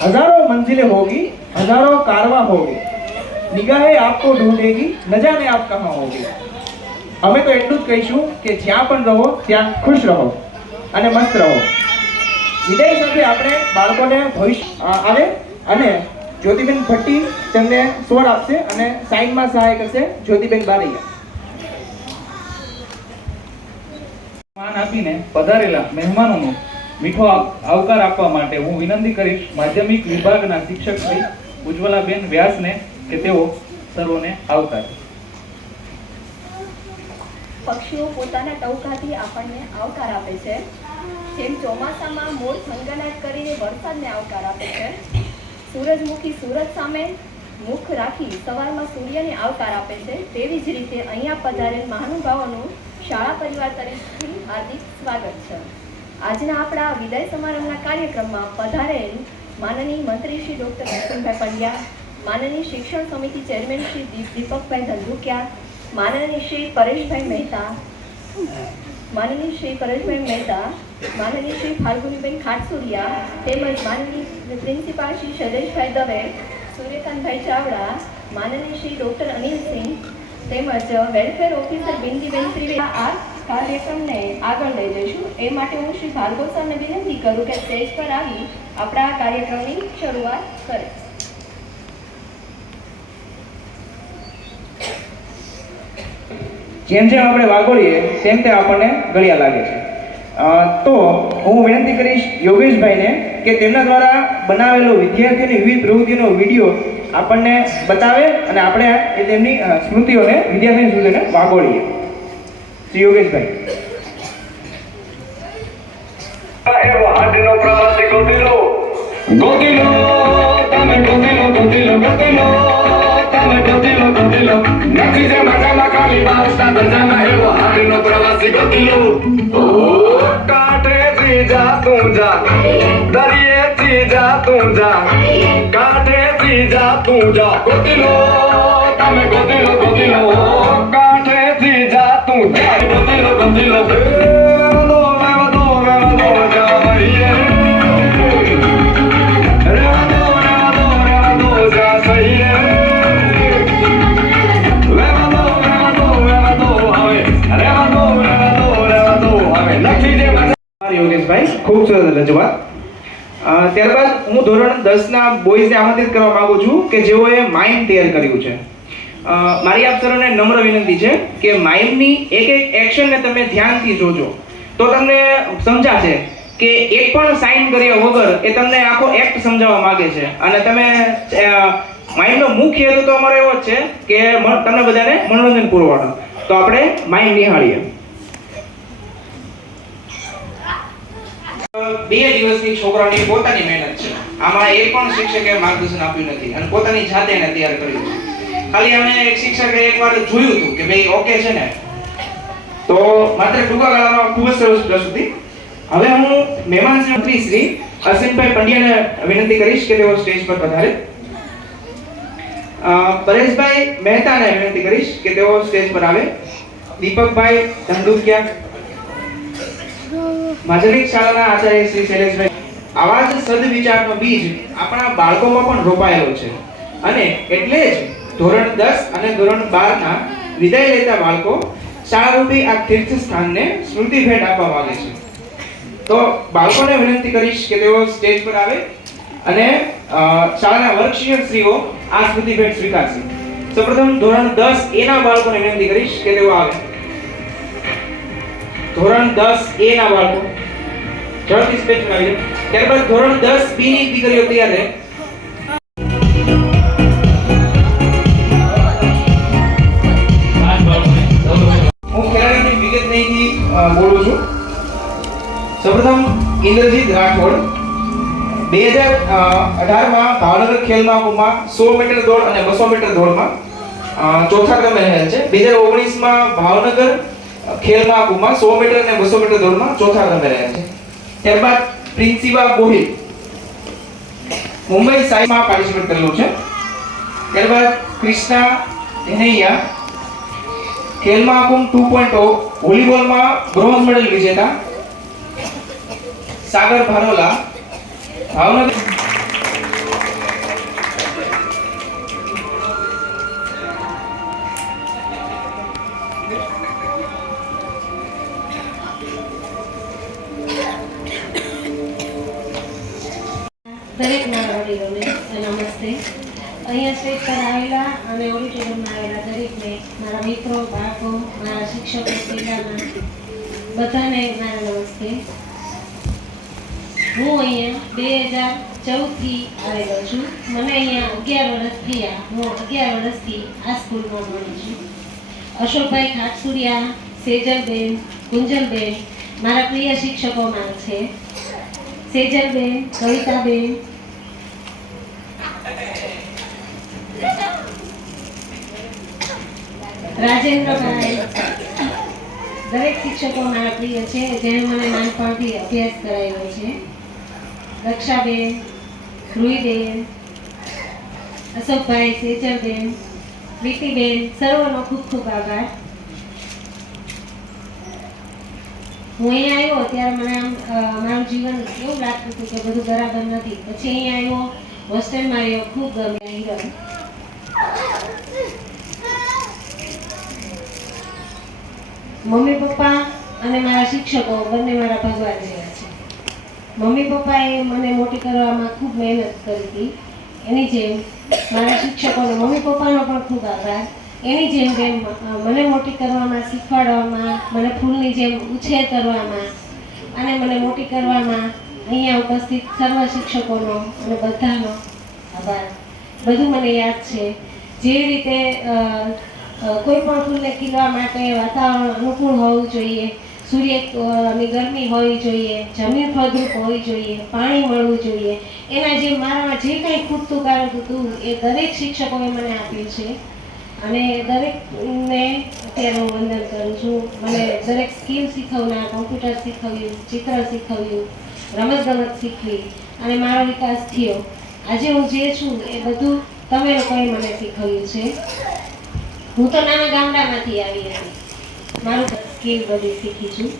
हजारों मंजिलें होगी, हजारों कारवां होगे, निगाहें आपको ढूंढेगी, न जाने आप कहाँ होगे। અમે તો એટલું જ કહીશું કે જ્યાં પણ રહો ત્યાં ખુશ રહો અને મસ્ત રહો। વિદાય સાથે આપણે બાળકોને ભવિષ્ય આવે અને જ્યોતિબેન ભટ્ટી તેમને સ્વર આપશે અને સાઇનમાં સહાય કરશે જ્યોતિબેન બારૈયા। માન આપીને પધારેલા મહેમાનોનો મીઠો આવકાર આપવા માટે હું વિનંતી કરીશ માધ્યમિક વિભાગના શિક્ષક શ્રી ઉજ્જવલાબેન વ્યાસને કે તેઓ સર્વોને આવકારે। પક્ષીઓ પોતાના ટહુકાથી આપણને આવકાર આપે છે, જેમ ચોમાસામાં મોર થનગનાટ કરીને વરસાદને આવકાર આપે છે, સૂરજમુખી સૂરજ સામે મુખ રાખી સવારમાં સૂર્યને આવકાર આપે છે, તેવી જ રીતે અહીંયા પધારેલ મહાનુભાવોનું શાળા પરિવાર તરફથી હાર્દિક સ્વાગત છે। આજના આપણા વિદાય સમારંભના કાર્યક્રમમાં પધારેલ માનનીય મંત્રી શ્રી ડોક્ટર કુસુમભાઈ પંડ્યા, માનનીય શિક્ષણ સમિતિ ચેરમેન શ્રી દીપકભાઈ ધંધુકિયા, માનનીય શ્રી પરેશભાઈ મહેતા, માનનીય શ્રી પરેશભાઈ મહેતા, માનનીય શ્રી ફાલ્ગુનીબેન ખાટસુરિયા તેમજ માનનીય પ્રિન્સિપાલ શ્રી શૈલેષભાઈ દવે, સૂર્યકાંતભાઈ ચાવડા, માનનીય શ્રી ડોક્ટર અનિલ સિંહ તેમજ વેલફેર ઓફિસર બિંદીબેન ત્રિવેદી આ કાર્યક્રમને આગળ લઈ જઈશું। એ માટે હું શ્રી ભાર્ગવ સરને વિનંતી કરું કે સ્ટેજ પર આવી આપણા કાર્યક્રમની શરૂઆત કરે। જેમ જેમ આપણે વાગોળીએ તેમ તેમ આપણને ગળિયા લાગે છે। તો હું વિનંતી કરીશ યોગેશભાઈને કે તેમના દ્વારા બનાવેલો વિદ્યાર્થીઓની વિવિધ પ્રવૃત્તિઓનો વિડીયો આપણને બતાવે અને આપણે એ તેમની સ્મૃતિઓને વિદ્યાર્થીની સ્મૃતિઓને વાગોળીએ। શ્રી યોગેશભાઈ। એવો આજનો પ્રવાસી ગોતીલો ગોતીલો તમે ગોતીલો ગોતીલો ગોતીલો તમે ગોતીલો ગોતીલો નથી જે મજામાં ખાલી વાવતા ધજામાં એવો આજનો પ્રવાસી ગોતીલો ઓ કાંઠેથી જા તું જા દરિયેથી જા તું જા કાંઠેથી જા તું જા ગોતીલો તમે ગોતીલો ગોતીલો કાંઠેથી જા તું જા ગોતીલો ગોતીલો યોગેશભાઈ ખૂબ સરસ રજૂઆત। ત્યારબાદ હું ધોરણ 10ના બોયઝને આમંત્રિત કરવા માંગુ છું કે જેઓએ માઇમ તૈયાર કર્યું છે। મારી આપ સર્વને નમ્ર વિનંતી છે કે માઇમની એક એક એક્શનને તમે ધ્યાનથી જોજો તો તમને સમજાશે કે એક પણ સાઇન કર્યા વગર એ તમને આખો એક્ટ સમજાવવા માંગે છે અને તમે માઇમનો મુખ્ય હેતુ તો અમારો એવો જ છે કે તમને બધાને મનોરંજન પૂરવાનું। તો આપણે માઇમ નિહાળીએ। 2 દિવસની છોકરાની પોતાની મહેનત છે। આમાં એક પણ શિક્ષકે માર્ગદર્શન આપ્યું નથી અને પોતાની જાતે એને તૈયાર કર્યું છે। ખાલી અમે એક શિક્ષકે એકવાર જોયું હતું કે ભાઈ ઓકે છે ને, તો માત્ર ટૂંકા ગાળામાં ખૂબ જ સરસ પ્રસ્તુતિ। હવે હું મહેમાન મંત્રી શ્રી અસીમભાઈ પંડ્યાને વિનંતી કરીશ કે તેઓ સ્ટેજ પર પધારે। પરેશભાઈ મહેતાને વિનંતી કરીશ કે તેઓ સ્ટેજ પર આવે। દીપકભાઈ ધંધુકિયા, માધ્યમિક શાળાના આચાર્ય શ્રી શૈલેષભાઈ। આવા જ સદવિચારનો બીજ આપણા બાળકોમાં પણ રોપાયેલો છે અને એટલે જ ધોરણ 10 અને ધોરણ 12ના વિદાય લેતા બાળકો શાળારૂપી આ તીર્થ સ્થાનને સ્મૃતિ ભેટ આપવા માંગે છે। તો બાળકોને વિનંતી કરીશ કે તેઓ સ્ટેજ પર આવે અને શાળાના વર્ગશિક્ષકશ્રીઓ આ સ્મૃતિ ભેટ સ્વીકારશે। સૌપ્રથમ ધોરણ 10A ના બાળકોને વિનંતી કરીશ કે તેઓ આવે। ધોરણ 10A ના બાળકો ઝડપથી સ્ટેજ પર આવી જાય। ત્યારબાદ ધોરણ 10B ની દીકરીઓ તૈયાર રહે। હું ખેલાડીની વિગત નહીંથી બોલું છું। સૌપ્રથમ ઇન્દ્રજીત રાઠોડ 2018માં ભાવનગર ખેલ મહાકુંભમાં 100 મીટર દોડ અને 200 મીટર દોડમાં ચોથા ક્રમે રહેલ છે। 2019માં ભાવનગર ખેલ મહાકુંભમાં 100 મીટર અને 200 મીટર દોડમાં ચોથા ક્રમે રહ્યા છે। ત્યારબાદ પ્રિન્સિપા ગોહિલ મુંબઈ સાઈમાં પાર્ટિસિપેટ કરેલું છે। ત્યારબાદ કૃષ્ણા ધેનૈયા ખેલ મહાકુંભ 2.0 વોલીબોલમાં બ્રોન્ઝ મેડલ વિજેતા। સાગર ભારોલા ભાવનગર દરેક મારા વડીલોને નમસ્તે. અહીંયા સ્ટેજ પર આવેલા અને ઓડિટોરિયમમાં આવેલા દરેકને, મારા મિત્રો, બાળકો, મારા શિક્ષકો, જિલ્લાના બધાને મારા નમસ્તે. હું અહીંયા 2014થી આવેલો છું. મને અહીંયા 11 વર્ષ થયા. હું 11 વર્ષથી આ સ્કૂલમાં ભણું છું. અશોકભાઈ ખાટસુરિયા, સેજલબેન, કુંજલબેન મારા પ્રિય શિક્ષકોમાં છે. સેજલબેન, કવિતાબેન, રાજેન્દ્રભાઈ, દરેક શિક્ષકો મારા પ્રિય છે, જેણે મને નાનપણથી અભ્યાસ કરાવ્યો છે. રક્ષાબેન, ધ્રુવીબેન, અશોકભાઈ, સેજલબેન, પ્રીતિબેન, સર્વનો ખૂબ ખૂબ આભાર. હું અહીંયા આવ્યો ત્યારે મને આમ મારું જીવન એવું લાગતું હતું કે બધું બરાબર નથી. પછી અહીંયા આવ્યો, હોસ્ટેલમાં આવ્યો, ખૂબ ગમે અહીં. મમ્મી પપ્પા અને મારા શિક્ષકો બંને મારા ભગવાન જેવા છે. મમ્મી પપ્પાએ મને મોટી કરવામાં ખૂબ મહેનત કરી હતી. એની જેમ મારા શિક્ષકોને મમ્મી પપ્પાનો પણ ખૂબ આભાર. એની જેમ જેમ મને મોટી કરવામાં, શીખવાડવામાં, મને ફૂલની જેમ ઉછેર કરવામાં અને મને મોટી કરવામાં અહીંયા ઉપસ્થિત સર્વ શિક્ષકોનો અને બધાનો આભાર. બધું મને યાદ છે. જે રીતે કોઈ પણ ફૂલને ખીલવા માટે વાતાવરણ અનુકૂળ હોવું જોઈએ, સૂર્યની ગરમી હોવી જોઈએ, જમીન ફળદ્રુપ હોવી જોઈએ, પાણી મળવું જોઈએ, એના જે મારામાં જે કંઈ ખૂટતું કારક હતું એ દરેક શિક્ષકોએ મને આપ્યું છે. અને દરેકને અત્યારે હું વંદન કરું છું. મને દરેક સ્કિલ શીખવનાર, કોમ્પ્યુટર શીખવ્યું, ચિત્ર શીખવ્યું, રમતગમત શીખવી અને મારો વિકાસ થયો. આજે હું જે છું એ બધું તમે લોકોએ મને શીખવ્યું છે. હું તો નાના ગામડામાંથી આવી હતી. મારું સ્કિલ બધી શીખી છું.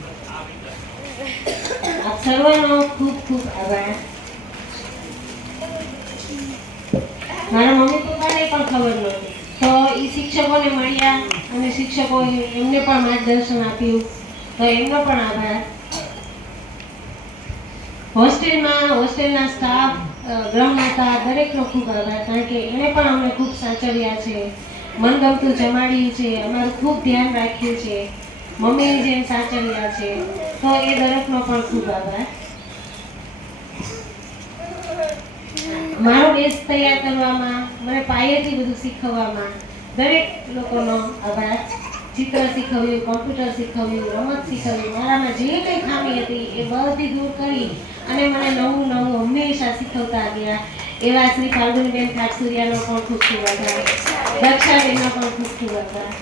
આપ સર્વનો ખૂબ ખૂબ આભાર. મારા મમ્મી પપ્પાને પણ ખબર નહોતી, તો એ શિક્ષકોને મળ્યા અને શિક્ષકોએ એમને પણ માર્ગદર્શન આપ્યું, તો એમનો પણ આભાર. હોસ્ટેલના સ્ટાફ, ગૃહમાતા દરેકનો ખૂબ આભાર, કારણ કે એણે પણ અમને ખૂબ સાચવ્યા છે, મનગમતું જમાડ્યું છે, અમારું ખૂબ ધ્યાન રાખ્યું છે, મમ્મીની જેમ સાચવ્યા છે, તો એ દરેકનો પણ ખૂબ આભાર. મારો બેઝ તૈયાર કરવામાં, મને પાયેથી બધું શીખવવામાં દરેક લોકોનો આભાર. ચિત્ર શીખવ્યું, કોમ્પ્યુટર શીખવ્યું, રમત શીખવ્યું, મારામાં જે કંઈ ખામી હતી એ બધી દૂર કરી અને મને નવું નવું હંમેશા શીખવતા ગયા. એવા શ્રી ફાલ્ગુનીબેન ખાટસુરિયાનો પણ ખૂબ ખૂબ આભાર. રક્ષાબેનનો પણ ખૂબ ખૂબ આભાર.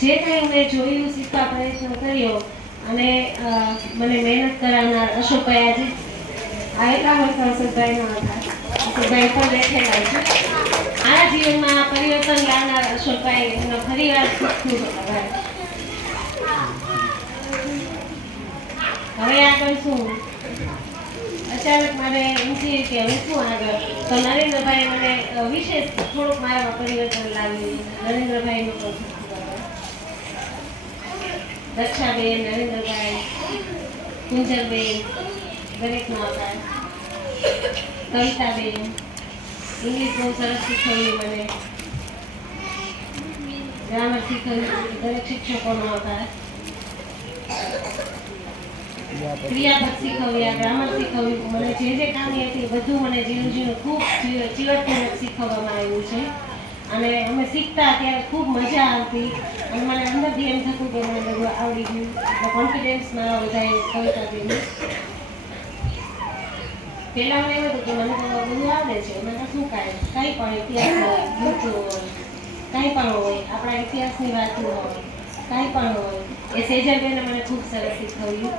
જે કંઈ મેં જોયું, શીખવા પ્રયત્ન કર્યો અને મને મહેનત કરાવનાર અશોકભાઈ, આજે આવેલા હોય તો અશોકભાઈનો આભાર. અશોકભાઈ પણ બેઠેલા છે. આ જીવનમાં પરિવર્તન લાવનાર અશોકભાઈ, એનો ફરી વાર ખૂબ ખૂબ આભાર. હવે આગળ શું? અચાનક મારે એમ થયું કે હવે શું આગળ? તો નરેન્દ્રભાઈ મને વિશેષ થોડુંક મારામાં પરિવર્તન લાવ્યું. નરેન્દ્રભાઈનો પણ ખૂબ ખૂબ આભાર. રક્ષાબેન, નરેન્દ્રભાઈ, કુંજલબેન દરેકનો આભાર. કવિતાબેન, ઇંગ્લિશ બહુ સરસ શીખવ્યું મને, ગ્રામર શીખવ્યું, દરેક શિક્ષકોનો આભાર. ક્રિયાપદ શીખવ્યા, ગ્રામર શીખવ્યું, મને જે જે ખામી હતી બધું મને ઝીણું ઝીણું ખૂબ ચીવટપૂર્વક શીખવવામાં આવ્યું છે. અને અમે શીખતા ત્યારે ખૂબ મજા આવતી અને મને અંદરથી એમ થતું કે મને બધું આવડી ગયું. એટલે કોન્ફિડન્સ મારો વધારે કવિતાબેન. પહેલાં મને એવું હતું કે મને તો બધું આવડે છે, મને તો શું કાંઈ પણ ઇતિહાસ હોય, યુદ્ધ હોય, કાંઈ પણ હોય, આપણા ઇતિહાસની વાતો હોય, કાંઈ પણ હોય, એ સેજલબેને મને ખૂબ સરસ શીખવ્યું.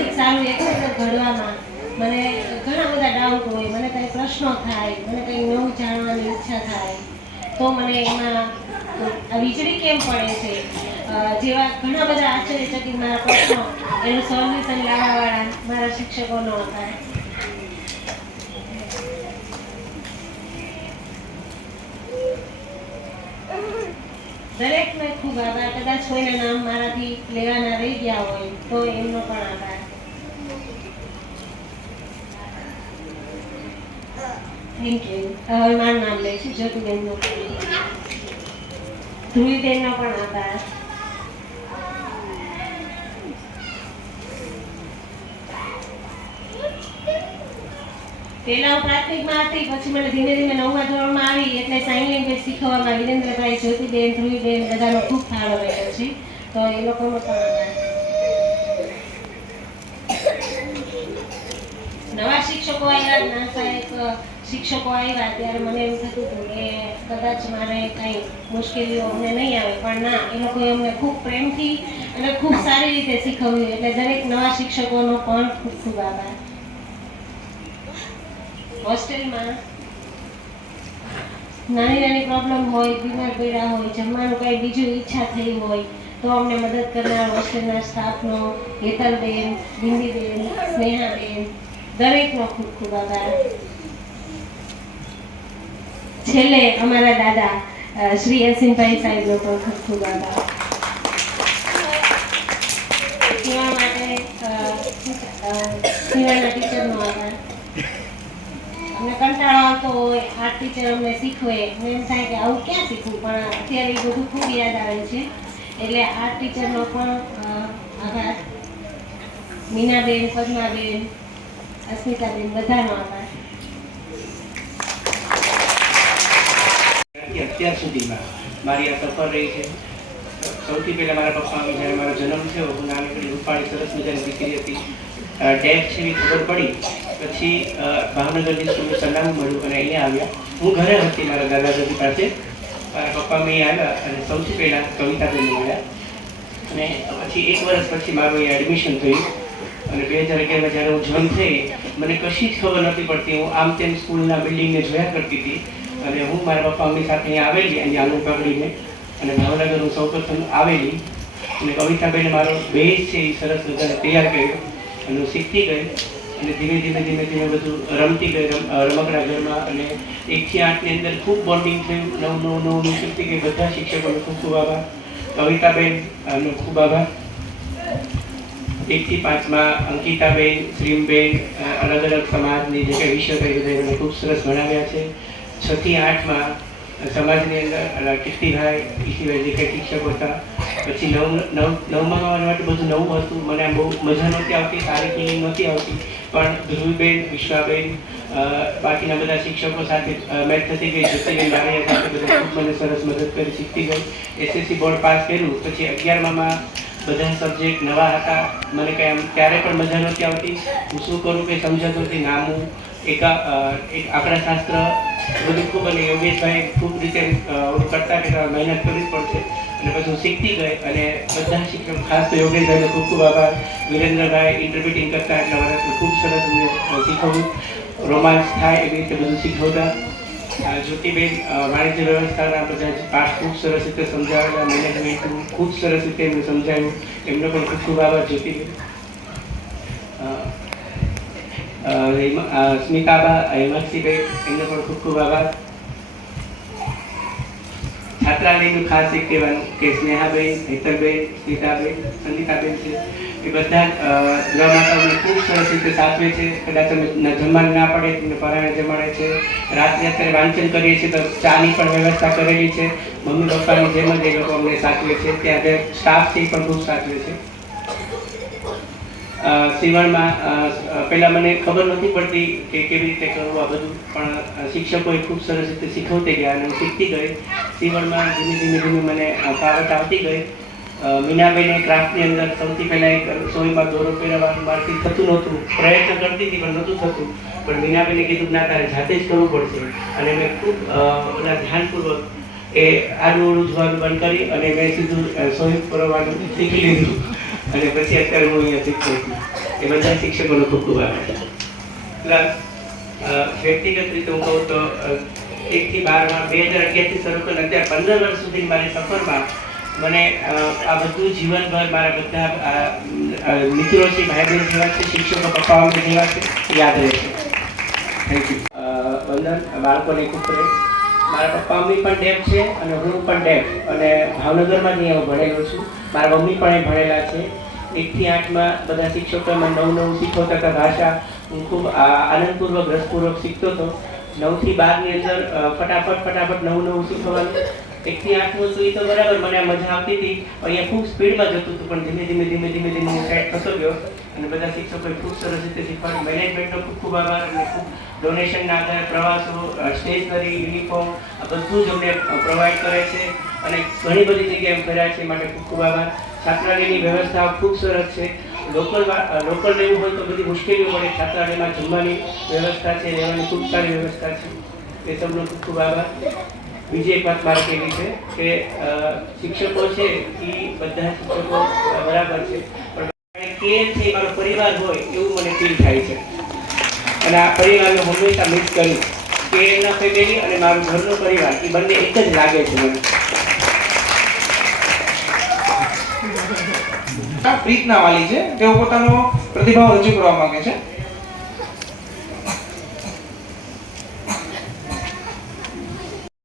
એક સારું એક્સપીરિયન્સ ઘડવામાં મને ઘણા બધા ડાઉટ હોય, મને કંઈ પ્રશ્નો થાય, મને કંઈ નવું જાણવાની ઈચ્છા થાય, તો મને એમાં આ વીજળી કેમ પડે છે જેવા ઘણા બધા આશ્ચર્યચકિત મારા પ્રશ્નો, એનું સોલ્યુશન લાવવાવાળા મારા શિક્ષકોનો આભાર. દરેકને ખૂબ આભાર. કદાચ કોઈના નામ મારાથી લેવાના રહી ગયા હોય તો એમનો પણ આભાર. Thank you. હવે મારું નામ લઈશું. જ્યોતિબેનનો ધ્રુવીબેનનો પણ આભાર. પહેલા હું પ્રાથમિકમાં હતી, પછી મને ધીમે ધીમે 9મા ધોરણમાં આવી એટલે સાઇન લેંગ્વેજ શીખવામાં વિરેન્દ્રભાઈ, જ્યોતિબેન, ધ્રુવીબેન બધાનો ખૂબ ફાળો રહ્યો છે. તો એ લોકોનો પણ આભાર. નવા શિક્ષકો આવ્યા, નાસાયક શિક્ષકો આવ્યા ત્યારે મને એમ થતું હતું કે કદાચ મારે કંઈ મુશ્કેલીઓ અમને નહીં આવે, પણ ના, એ લોકોએ અમને ખૂબ પ્રેમથી અને ખૂબ સારી રીતે શીખવ્યું. એટલે દરેક નવા શિક્ષકોનો પણ ખૂબ ખૂબ આભાર. હોસ્ટેલમાં નાની નાની પ્રોબ્લેમ હોય, બીમાર પડ્યા હોય, જમવાનું કંઈ બીજું ઈચ્છા થઈ હોય તો અમને મદદ કરનાર હોસ્ટેલના સ્ટાફનો, હેતલબેન, બિંદીબેન, સ્નેહાબેન દરેકનો ખૂબ ખૂબ આભાર. છેલ્લે અમારા દાદા શ્રી અસીમભાઈ સાહેબનો પણ ખૂબ ખૂબ આભાર. સીવણ માટે સીવણના ટીચરનો આભાર. અમને કંટાળો આવતો હોય, આ ટીચર અમને શીખવે, અમને એમ થાય કે આવું ક્યાં શીખવું, પણ અત્યારે એ બધું ખૂબ યાદ આવે છે. એટલે આ ટીચરનો પણ આભાર. મીનાબેન, પદ્માબેન, અસ્મિતાબેન બધાનો આભાર. અત્યાર સુધીમાં મારી આ સફર રહી છે. સૌથી પહેલાં મારા પપ્પાનો જ્યારે મારો જન્મ થયો, હું નાનકડી રૂપાળી સરસ મજાની દીકરી હતી. ટેગ છે એવી ખબર પડી પછી ભાવનગરની સ્કૂલનું સરનામું મળ્યું અને અહીંયા આવ્યા. હું ઘરે હતી મારા દાદા દાદી પાસે. મારા પપ્પા મેં આવ્યા અને સૌથી પહેલાં કવિતાબેન મળ્યા અને પછી 1 વર્ષ પછી મારું અહીંયા એડમિશન થયું. અને 2011માં જ્યારે હું જન્મ થઈ, મને કશી જ ખબર નથી પડતી. હું આમ તેમ સ્કૂલના બિલ્ડિંગને જોયા કરતી હતી અને હું મારા પપ્પા અમની સાથે અહીંયા આવેલી, અહીંયા આનું પકડીને, અને ભાવનગર હું સૌપ્રથમ આવેલી અને કવિતાબેને મારો બેઝ છે એ સરસ બધાને તૈયાર કર્યો અને હું શીખતી ગઈ અને ધીમે ધીમે બધું રમતી ગઈ રમકડા ઘરમાં. અને 1 થી 8ની અંદર ખૂબ બોન્ડિંગ થયું. નવું શીખતી ગઈ. બધા શિક્ષકોનો ખૂબ ખૂબ આભાર. કવિતાબેન નો ખૂબ આભાર. 1 થી 5માં અંકિતાબેન, શ્રીમબેન અલગ અલગ સમાજની જે કંઈ વિષયો કંઈ બધા મને ખૂબ સરસ ભણાવ્યા છે. 6 થી 8માં સમાજની અંદર કીર્તિભાઈ, ઈશીભાઈ જે કંઈ શિક્ષકો હતા. પછી 9માં માટે બધું નવું હતું. મને આમ બહુ મજા નહોતી આવતી, સારી ફિલિંગ નહોતી આવતી, પણ ધ્રુવીબેન, વિશ્વાબેન, બાકીના બધા શિક્ષકો સાથે મેચ થતી ગઈ. જ્યોતિબેન બારૈયા સાથે બધા ખૂબ મને સરસ મદદ કરી, શીખતી ગઈ. SSC બોર્ડ પાસ કર્યું. પછી 11માં બધા સબ્જેક્ટ નવા હતા. મને કંઈ આમ ત્યારે પણ મજા નહોતી આવતી. હું શું કરું કંઈ સમજાતું નથી. નામું એક આંકડાશાસ્ત્ર બધું ખૂબ, અને યોગેશભાઈ ખૂબ રીતે કરતા કે મહેનત કરવી જ પડશે. અને પછી હું શીખતી ગઈ અને બધા શિક્ષકો, ખાસ તો યોગેશભાઈનો ખૂબ ખૂબ આભાર. વિરેન્દ્રભાઈ ઇન્ટરપ્રિટિંગ કરતા એટલા વર્ષ ખૂબ સરસ અમને શીખવ્યું. રોમાંચ થાય એવી રીતે બધું શીખવતા. જ્યોતિબેન વાણિજ્ય વ્યવસ્થાના બધા પાઠ ખૂબ સરસ રીતે સમજાવેલા. મેનેજમેન્ટનું ખૂબ સરસ રીતે એમને સમજાવ્યું. એમનો પણ ખૂબ ખૂબ આભાર જ્યોતિબેન. સ્મિતાબા, હેમંતસિંહભાઈ એમનો પણ ખૂબ ખૂબ આભાર. છાત્રાલયનું ખાસ એક કહેવાનું કે સ્નેહાબેન, હેતલબેન, સ્મિતાબેન, સંગીતાબેન છે એ બધા માતાઓને ખૂબ સરસ રીતે સાચવે છે. કદાચ અમે જમવાનું ના પડે તેમને પરાણે જમાડે છે. રાત્રે અત્યારે વાંચન કરીએ છીએ તો ચાની પણ વ્યવસ્થા કરેલી છે. મમ્મી પપ્પાની જેમ જ એ લોકો અમને સાચવે છે. ત્યાં જે સ્ટાફ છે એ પણ ખૂબ સાચવે છે. સીવણમાં પહેલાં મને ખબર નથી પડતી કે કેવી રીતે કરવું આ બધું, પણ શિક્ષકોએ ખૂબ સરસ રીતે શીખવતી ગયા અને હું શીખતી ગઈ. સીવણમાં ધીમે ધીમે મને ફાવટ આવતી ગઈ. મીનાબેને ક્રાફ્ટની અંદર સૌથી પહેલાં એક સોયમાં દોરો પહેરવાનું મારથી થતું નહોતું. પ્રયત્ન કરતી હતી પણ નહોતું થતું. પણ મીનાબેને કીધું ના, તારે જાતે જ કરવું પડશે. અને મેં ખૂબ બધા ધ્યાનપૂર્વક એ આડું જોવાનું બંધ કરી અને મેં સીધું સોય પરવાનું શીખી લીધું. અને પછી અત્યારે હું અહીંયા શીખું છું. એ બધા શિક્ષકોનો ખૂબ ખૂબ આભાર. પ્લસ વ્યક્તિગત રીતે હું કહું તો 1 થી 12માં 2011થી શરૂ કરીને અત્યારે 15 વર્ષ સુધી મારી સફરમાં મને આ બધું જીવનભર મારા બધા મિત્રો છે, ભાઈ બહેન જેવા છે, શિક્ષકો પપ્પાઓ જેવા છે, યાદ રહેશે. Thank you. વંદન બાળકોને ખૂબ પ્રેમ. મારા પપ્પા મમ્મી પણ ડેફ છે અને હું પણ ડેફ અને ભાવનગરમાં જ અહીંયા ભણેલો છું. મારા મમ્મી પણ અહીં ભણેલા છે. 1 થી 8માં બધા શિક્ષકો એમાં નવું શીખવતા હતા ભાષા. હું ખૂબ આનંદપૂર્વક રસપૂર્વક શીખતો હતો. 9 થી 12ની અંદર ફટાફટ નવું શીખવાનું. 1 થી 8નું હતું એ તો બરાબર, મને આ મજા આવતી હતી. અહીંયા ખૂબ સ્પીડમાં જતું હતું, પણ ધીમે ધીમે હું સેટ થતો ગયો અને બધા શિક્ષકોએ ખૂબ સરસ રીતે શીખવાડ્યું. મેનેજમેન્ટનો ખૂબ આભાર અને ખૂબ ડોનેશનના આધારે પ્રવાસો, સ્ટેશનરી, યુનિફોર્મ આ બધું જ અમને પ્રોવાઈડ કરે છે અને ઘણી બધી જગ્યાએ ફર્યા છે, માટે ખૂબ આભાર. છાત્રાલયની વ્યવસ્થા ખૂબ સરસ છે. લોકલ રહેવું હોય તો બધી મુશ્કેલીઓ પડે. છાત્રાલયમાં જમવાની વ્યવસ્થા છે, રહેવાની ખૂબ સારી વ્યવસ્થા છે. એ સૌનો ખૂબ આભાર. બીજી એક વાત મારે કહેવી છે કે શિક્ષકો છે એ બધા શિક્ષકો બરાબર છે, પણ કે છે મારો પરિવાર હોય એવું મને ફીલ થાય છે અને આ પરિવારને હંમેશા મિસ કરું. કે એના ફેમિલી અને મારું ઘરનો પરિવાર એ બંને એક જ લાગે છે મને. પ્રીતના વાલી છે, તેઓ પોતાનો પ્રતિભાવ રજૂ કરવા માંગે છે.